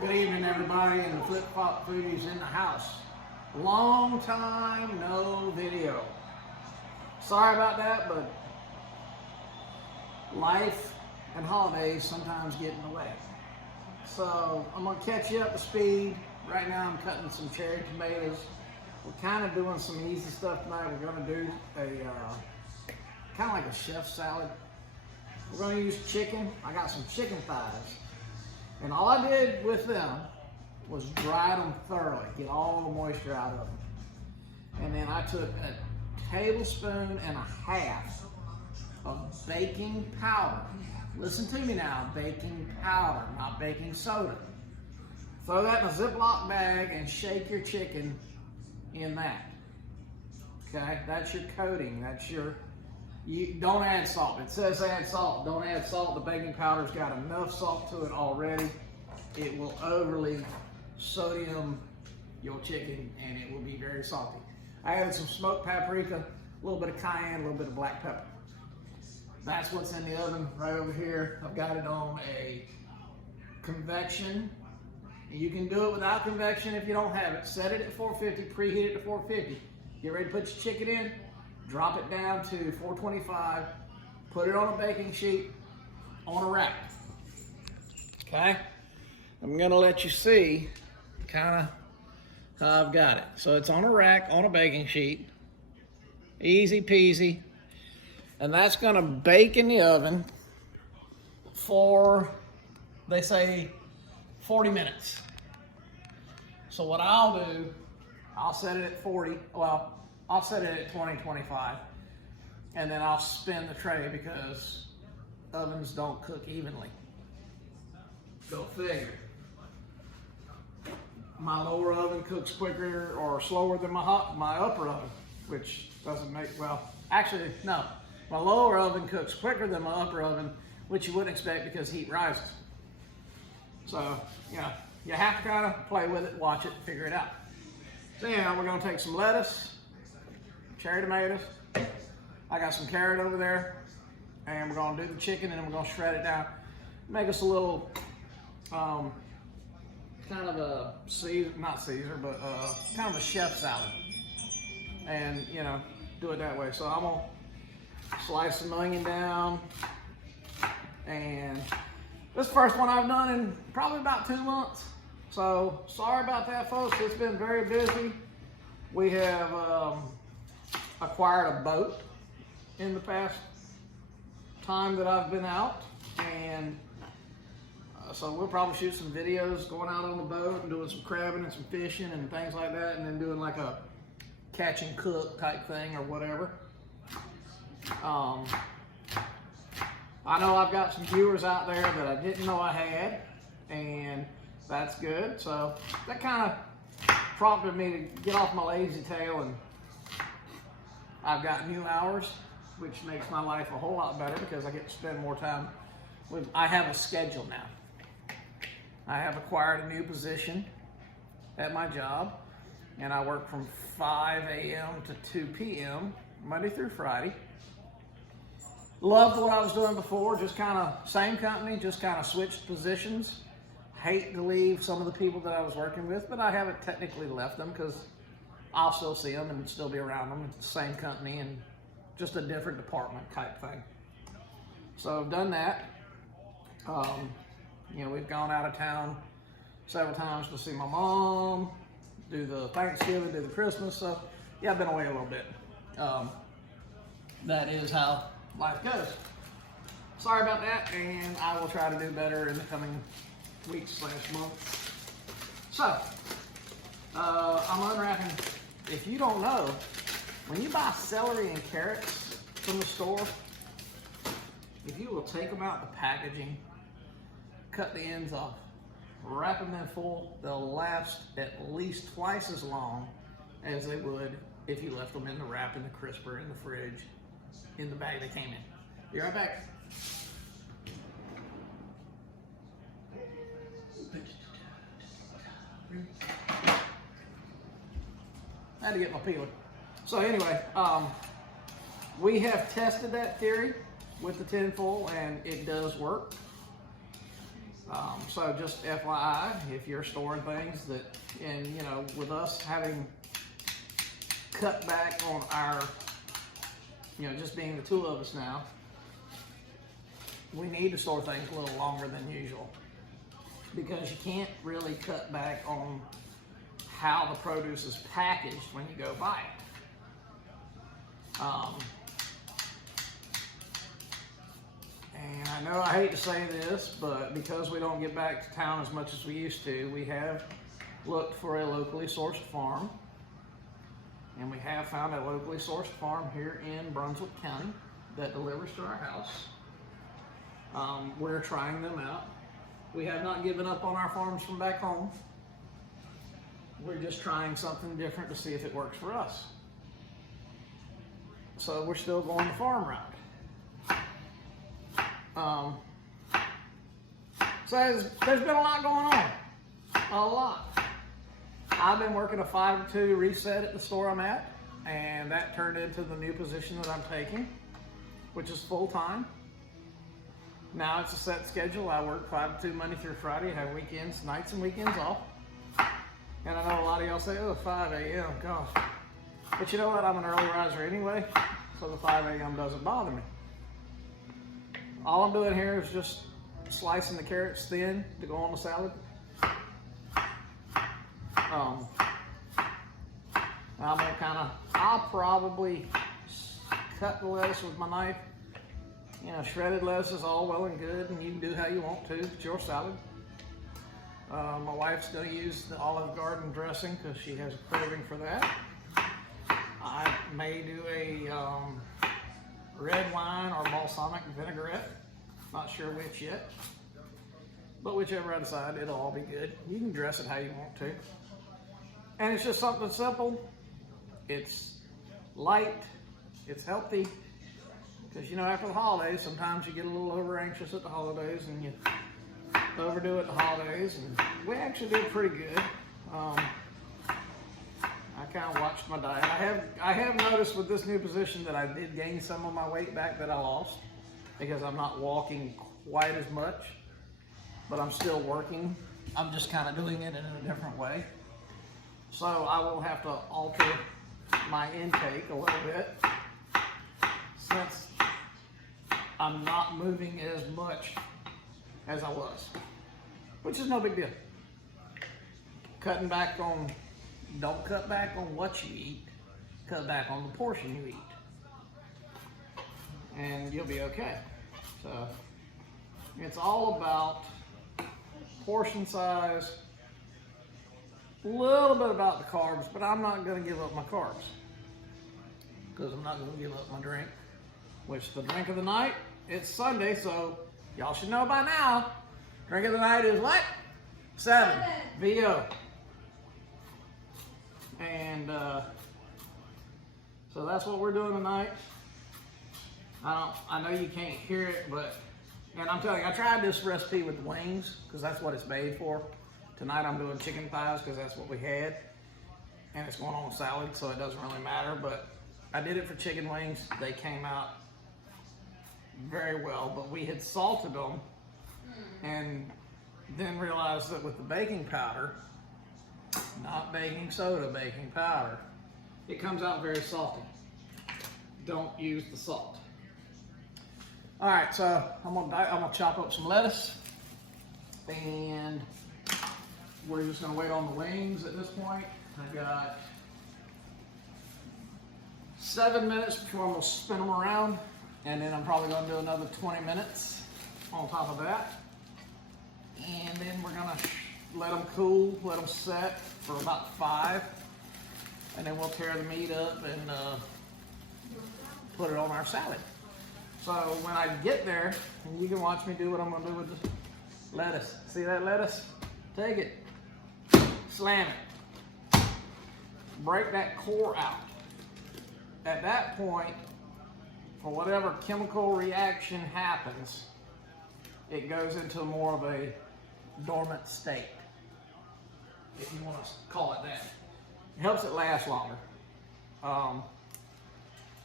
Good evening, everybody, and the FlipFlopFoodie's in the house. Long time no video. Sorry about that, but life and holidays sometimes get in the way. So I'm gonna catch you up to speed. Right now I'm cutting some cherry tomatoes. We're kind of doing some easy stuff tonight. We're gonna do a kind of like a chef salad. We're gonna use chicken. I got some chicken thighs. And all I did with them was dry them thoroughly, get all the moisture out of them. And then I took a tablespoon and a half of baking powder. Listen to me now, baking powder, not baking soda. Throw that in a Ziploc bag and shake your chicken in that. Okay, that's your coating, that's your, you don't add salt. It says add salt, don't add salt. The baking powder's got enough salt to it already. It will overly sodium your chicken and it will be very salty. I added some smoked paprika, a little bit of cayenne, a little bit of black pepper. That's what's in the oven right over here. I've got it on a convection. You can do it without convection if you don't have it. Set it at 450, preheat it to 450. Get ready to put your chicken in, drop it down to 425, put it on a baking sheet on a rack. Okay? I'm gonna let you see kind of how I've got it. So it's on a rack, on a baking sheet, easy peasy. And that's gonna bake in the oven for, they say, 40 minutes. So what I'll do, I'll set it at 40, well, I'll set it at 20, 25, and then I'll spin the tray because ovens don't cook evenly. Go figure. My lower oven cooks quicker or slower than my upper oven, which doesn't make, well, actually, no. My lower oven cooks quicker than my upper oven, which you wouldn't expect because heat rises. So, you know, you have to kind of play with it, watch it, figure it out. So anyhow, we're gonna take some lettuce, cherry tomatoes. I got some carrot over there, and we're gonna do the chicken and then we're gonna shred it down. Make us a little, kind of a Caesar, not Caesar, but kind of a chef salad. And, you know, do it that way. So I'm gonna slice some onion down, and this is the first one I've done in probably about 2 months. So sorry about that, folks. It's been very busy. We have acquired a boat in the past time that I've been out, and so we'll probably shoot some videos going out on the boat and doing some crabbing and some fishing and things like that, and then doing like a catch and cook type thing or whatever. I know I've got some viewers out there that I didn't know I had, and that's good. So that kind of prompted me to get off my lazy tail, and I've got new hours, which makes my life a whole lot better because I get to spend more time with, I have a schedule now. I have acquired a new position at my job, and I work from 5 a.m. to 2 p.m. Monday through Friday. Loved what I was doing before, just kind of same company, just kind of switched positions. Hate to leave some of the people that I was working with, but I haven't technically left them because I'll still see them and still be around them. It's the same company and just a different department type thing. So I've done that. You know, we've gone out of town several times to see my mom, do the Thanksgiving, do the Christmas. So yeah, I've been away a little bit. That is how life goes. Sorry about that, and I will try to do better in the coming weeks / months. So, I'm unwrapping. If you don't know, when you buy celery and carrots from the store, if you will take them out the packaging, cut the ends off, wrap them in full, they'll last at least twice as long as they would if you left them in the wrap, in the crisper, in the fridge, in the bag they came in. Be right back. I had to get my peeler. So anyway, we have tested that theory with the tinfoil, and it does work. So just FYI, if you're storing things that, and you know, with us having cut back on our, you know, just being the two of us now, we need to store things a little longer than usual because you can't really cut back on how the produce is packaged when you go buy it. And I know I hate to say this, but because we don't get back to town as much as we used to, we have looked for a locally sourced farm. And we have found a locally sourced farm here in Brunswick County that delivers to our house. We're trying them out. We have not given up on our farms from back home. We're just trying something different to see if it works for us. So we're still going the farm route. So there's been a lot going on, a lot. I've been working a 5 to 2 reset at the store I'm at, and that turned into the new position that I'm taking, which is full time. Now it's a set schedule. I work 5 to 2 Monday through Friday, have weekends, nights and weekends off. And I know a lot of y'all say, oh, 5 a.m., gosh. But you know what, I'm an early riser anyway, so the 5 a.m. doesn't bother me. All I'm doing here is just slicing the carrots thin to go on the salad. I'll probably cut the lettuce with my knife. You know, shredded lettuce is all well and good, and you can do how you want to. It's your salad. My wife's going to use the Olive Garden dressing because she has a craving for that. I may do a red wine or balsamic vinaigrette. Not sure which yet. But whichever I decide, it'll all be good. You can dress it how you want to. And it's just something simple. It's light. It's healthy. Because, you know, after the holidays, sometimes you get a little over anxious at the holidays and you overdo it at the holidays. And we actually did pretty good. I kind of watched my diet. I have noticed with this new position that I did gain some of my weight back that I lost because I'm not walking quite as much, but I'm still working. I'm just kind of doing it in a different way. So I will have to alter my intake a little bit since I'm not moving as much as I was, which is no big deal. Cutting back on, don't cut back on what you eat, cut back on the portion you eat, and you'll be okay. So it's all about portion size, a little bit about the carbs, but I'm not going to give up my carbs because I'm not going to give up my drink, which the drink of the night, it's Sunday, so y'all should know by now, drink of the night is what? 7 VO. And so that's what we're doing tonight. I know you can't hear it, but, and I'm telling you, I tried this recipe with wings because that's what it's made for. Tonight I'm doing chicken thighs because that's what we had. And it's going on with salad, so it doesn't really matter, but I did it for chicken wings. They came out very well, but we had salted them and then realized that with the baking powder, not baking soda, baking powder, it comes out very salty. Don't use the salt. All right, so I'm gonna chop up some lettuce, and we're just gonna wait on the wings at this point. I've got 7 minutes before I'm gonna spin them around, and then I'm probably gonna do another 20 minutes on top of that. And then we're gonna let them cool, let them set for about 5, and then we'll tear the meat up and put it on our salad. So when I get there, and you can watch me do what I'm gonna do with the lettuce. See that lettuce? Take it, slam it, break that core out. At that point, for whatever chemical reaction happens, it goes into more of a dormant state, if you want to call it that. It helps it last longer.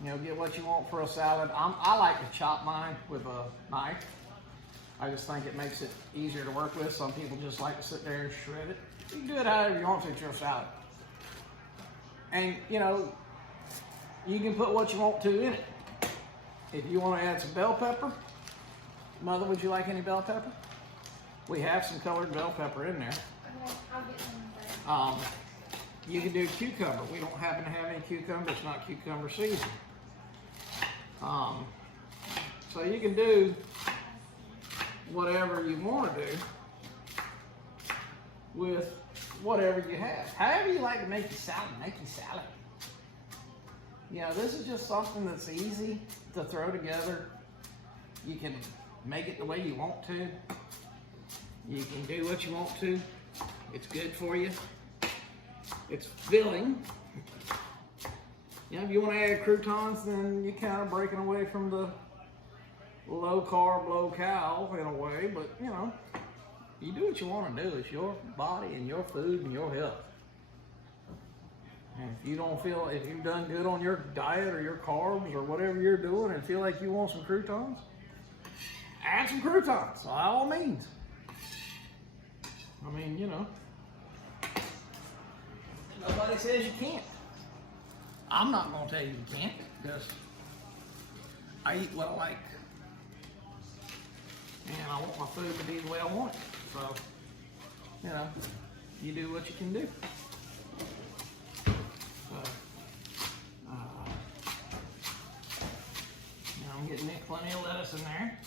You know, get what you want for a salad. I like to chop mine with a knife. I just think it makes it easier to work with. Some people just like to sit there and shred it. You can do it however you want to. It's your salad. And, you know, you can put what you want to in it. If you want to add some bell pepper, Mother, would you like any bell pepper? We have some colored bell pepper in there. Okay, I'll get some of that. You can do cucumber. We don't happen to have any cucumber. It's not cucumber season. So you can do whatever you want to do with whatever you have. However you like to make your salad, make your salad. You know, this is just something that's easy to throw together. You can make it the way you want to. You can do what you want to. It's good for you. It's filling. You know, if you want to add croutons, then you're kind of breaking away from the low carb, low cal in a way, but you know, you do what you want to do. It's your body and your food and your health. And if you don't feel, if you've done good on your diet or your carbs or whatever you're doing and feel like you want some croutons, add some croutons, by all means. I mean, you know, nobody says you can't. I'm not going to tell you you can't, because I eat what I like. And I want my food to be the way I want it. So, you know, you do what you can do. So, you know, I'm getting me plenty of lettuce in there.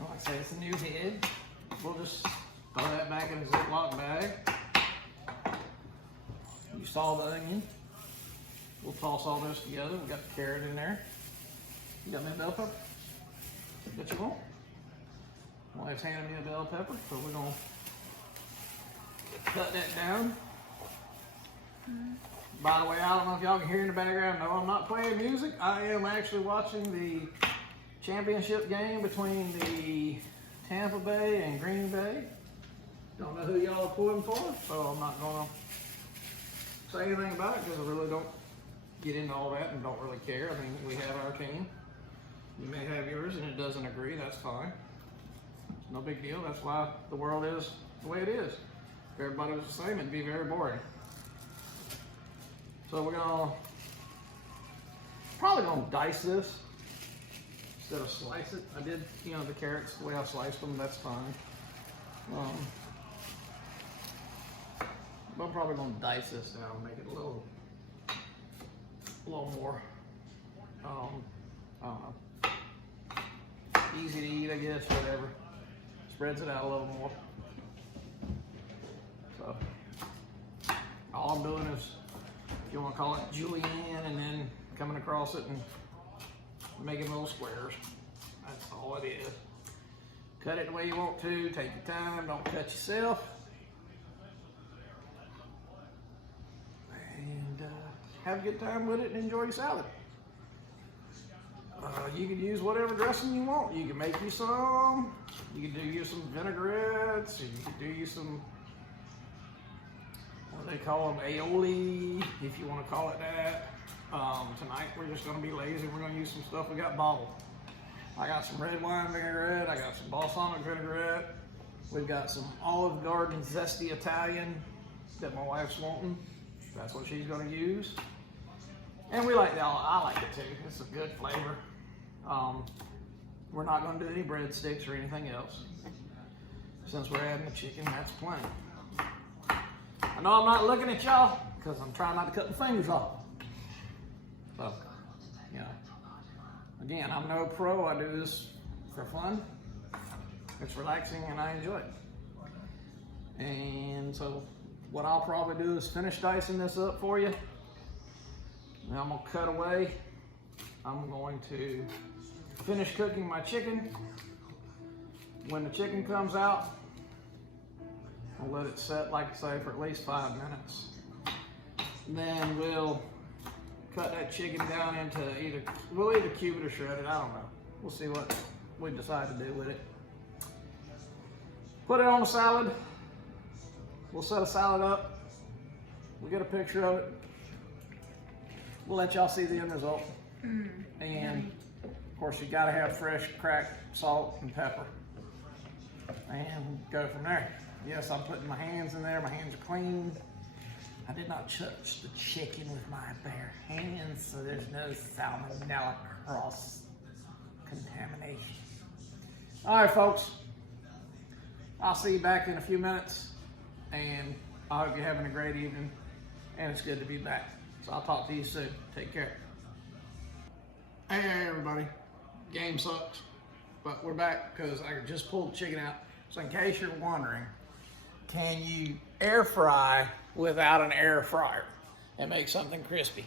Like I say, it's a new head. We'll just throw that back in a Ziploc bag. You saw the onion. We'll toss all this together. We got the carrot in there. You got me a bell pepper? What you want? My wife's handing me a bell pepper, so we're gonna cut that down. By the way, I don't know if y'all can hear in the background. No, I'm not playing music. I am actually watching the championship game between the Tampa Bay and Green Bay. Don't know who y'all are pulling for, so I'm not gonna say anything about it because I really don't get into all that and don't really care. I mean, we have our team. You may have yours and it doesn't agree, that's fine. It's no big deal. That's why the world is the way it is. If everybody was the same, it'd be very boring. So we're probably gonna dice this instead of slice it. I did, you know, the carrots, the way I sliced them, that's fine. But I'm probably gonna dice this down and make it a little more, I don't know, easy to eat, I guess, whatever. Spreads it out a little more. So, all I'm doing is, if you want to call it julienne, and then coming across it and making little squares. That's all it is. Cut it the way you want to, take your time, don't cut yourself. And have a good time with it and enjoy your salad. You can use whatever dressing you want. You can make you some. You can do you some vinaigrettes. You can do you some, what do they call them, aioli, if you want to call it that. Tonight we're just going to be lazy. We're going to use some stuff we got bottled. I got some red wine vinaigrette. I got some balsamic vinaigrette. We've got some Olive Garden zesty Italian that my wife's wanting. That's what she's going to use. And we like that. I like it too. It's a good flavor. We're not going to do any breadsticks or anything else. Since we're adding the chicken, that's plenty. I know I'm not looking at y'all because I'm trying not to cut my fingers off. So, you know, again, I'm no pro. I do this for fun. It's relaxing and I enjoy it. And so what I'll probably do is finish dicing this up for you. Now I'm gonna cut away. I'm going to finish cooking my chicken. When the chicken comes out, I'll let it set, like I say, for at least 5 minutes. Then we'll cut that chicken down into we'll either cube it or shred it, I don't know. We'll see what we decide to do with it. Put it on a salad. We'll set a salad up. We'll get a picture of it. We'll let y'all see the end result. And Of course, you gotta have fresh cracked salt and pepper. And go from there. Yes, I'm putting my hands in there. My hands are clean. I did not touch the chicken with my bare hands, so there's no salmonella cross contamination. All right, folks. I'll see you back in a few minutes, and I hope you're having a great evening, and it's good to be back. So I'll talk to you soon. Take care. Hey everybody, game sucks, but we're back because I just pulled the chicken out. So in case you're wondering, can you air fry without an air fryer and make something crispy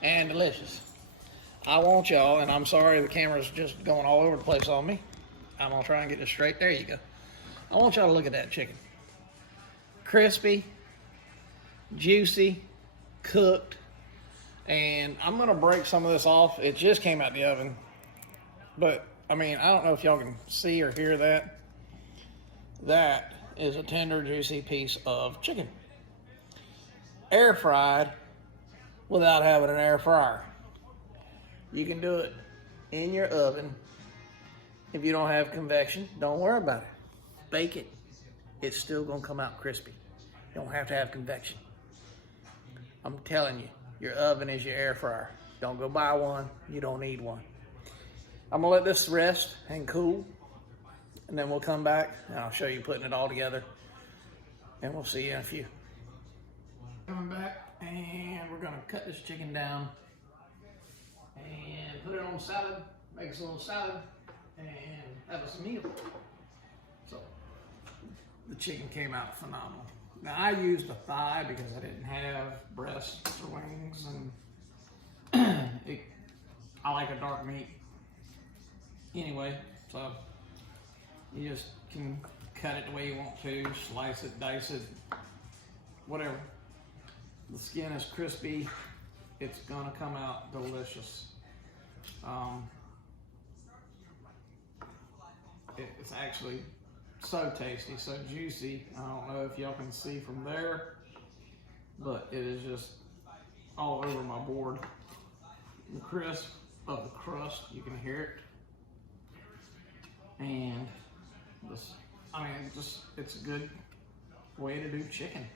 and delicious? I want y'all, and I'm sorry the camera's just going all over the place on me. I'm gonna try and get this straight. There you go. I want y'all to look at that chicken. Crispy, juicy, cooked, and I'm gonna break some of this off. It just came out the oven, but I mean, I don't know if y'all can see or hear that. That is a tender, juicy piece of chicken. Air fried without having an air fryer. You can do it in your oven. If you don't have convection, don't worry about it. Bake it. It's still gonna come out crispy. You don't have to have convection. I'm telling you, your oven is your air fryer. Don't go buy one. You don't need one. I'm gonna let this rest and cool, and then we'll come back and I'll show you putting it all together, and we'll see you in a few. Coming back, and we're gonna cut this chicken down and put it on salad, make us a little salad, and have us a meal. So the chicken came out phenomenal. Now I used a thigh because I didn't have breasts or wings, and I like a dark meat anyway, so you just can cut it the way you want to, slice it, dice it, whatever. The skin is crispy. It's gonna come out delicious. It's actually so tasty, so juicy. I don't know if y'all can see from there, but it is just all over my board. The crisp of the crust, you can hear it. And this, I mean, it's a good way to do chicken.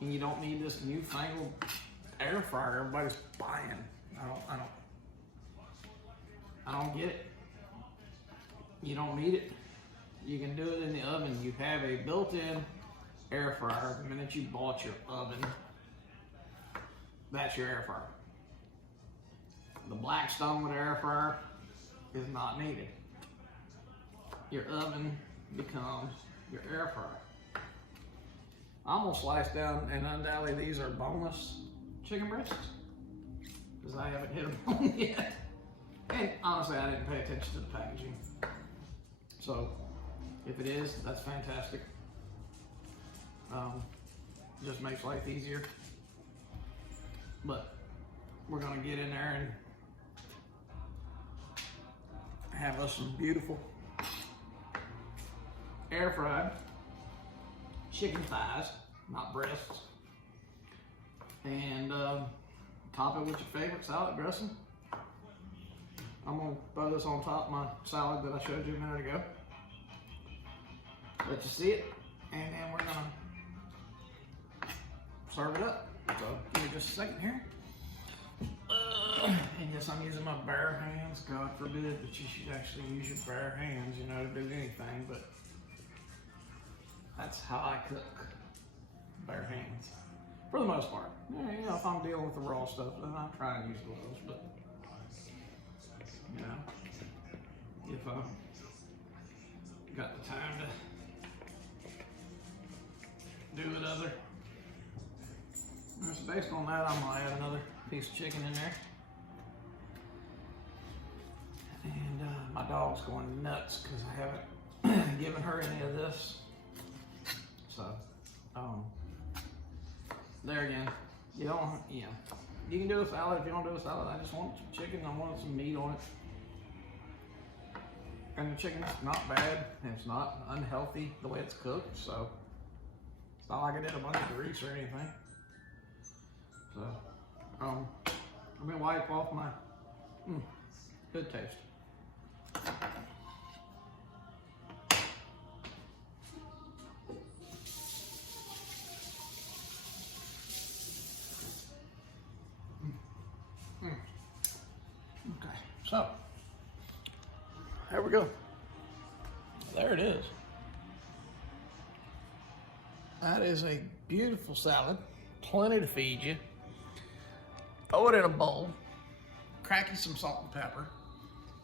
And you don't need this newfangled air fryer everybody's buying. I don't get it. You don't need it. You can do it in the oven. You have a built-in air fryer. The minute you bought your oven, that's your air fryer. The Blackstone with air fryer is not needed. Your oven becomes your air fryer. I'm gonna slice down, and undoubtedly these are boneless chicken breasts because I haven't hit a bone yet. And honestly, I didn't pay attention to the packaging. So if it is, that's fantastic. Just makes life easier. But we're gonna get in there and have us some beautiful air fried chicken thighs, not breasts. And top it with your favorite salad dressing. I'm gonna throw this on top of my salad that I showed you a minute ago. Let you see it, and then we're gonna serve it up. So give me just a second here. And yes, I'm using my bare hands. God forbid that you should actually use your bare hands, you know, to do anything, but that's how I cook. Bare hands. For the most part. Yeah, you know, if I'm dealing with the raw stuff, then I try and use gloves, but you know, if I got the time to do it other. So based on that, I'm gonna add another piece of chicken in there. And my dog's going nuts because I haven't given her any of this. So, there again, you can do a salad if you want to do a salad. I just want some chicken, I want some meat on it. And the chicken's not bad, and it's not unhealthy the way it's cooked, so it's not like I did a bunch of grease or anything. So, let me wipe off my, Good taste. Okay, so there we go. There it is. That is a beautiful salad, plenty to feed you. Throw it in a bowl, crack you some salt and pepper,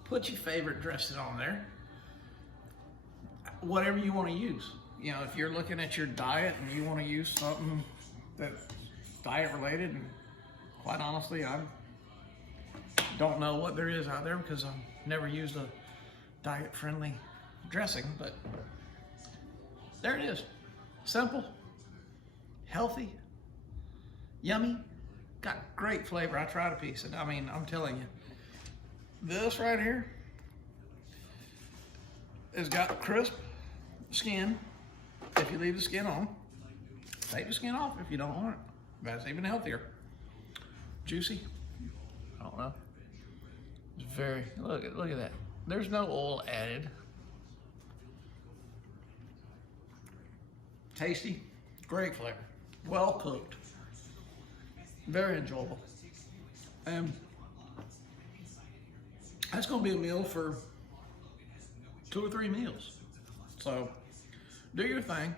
put your favorite dressing on there, whatever you want to use. You know, if you're looking at your diet and you want to use something that's diet related, and quite honestly, I don't know what there is out there because I've never used a diet friendly dressing, but there it is. Simple, healthy, yummy, got great flavor. I tried a piece and I mean, I'm telling you, this right here has got crisp skin if you leave the skin on. Take the skin off if you don't want it. That's even healthier. Juicy, I don't know. It's very, look at that. There's no oil added. Tasty, great flavor, well cooked, very enjoyable. And that's gonna be a meal for 2 or 3 meals. So do your thing,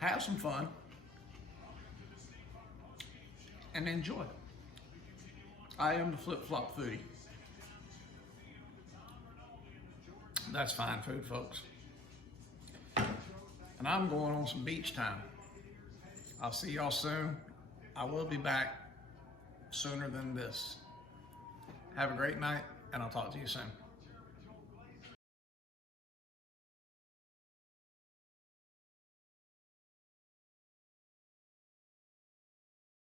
have some fun, and enjoy. I am the FlipFlopFoodie. That's fine food, folks. And I'm going on some beach time. I'll see y'all soon. I will be back sooner than this. Have a great night, and I'll talk to you soon.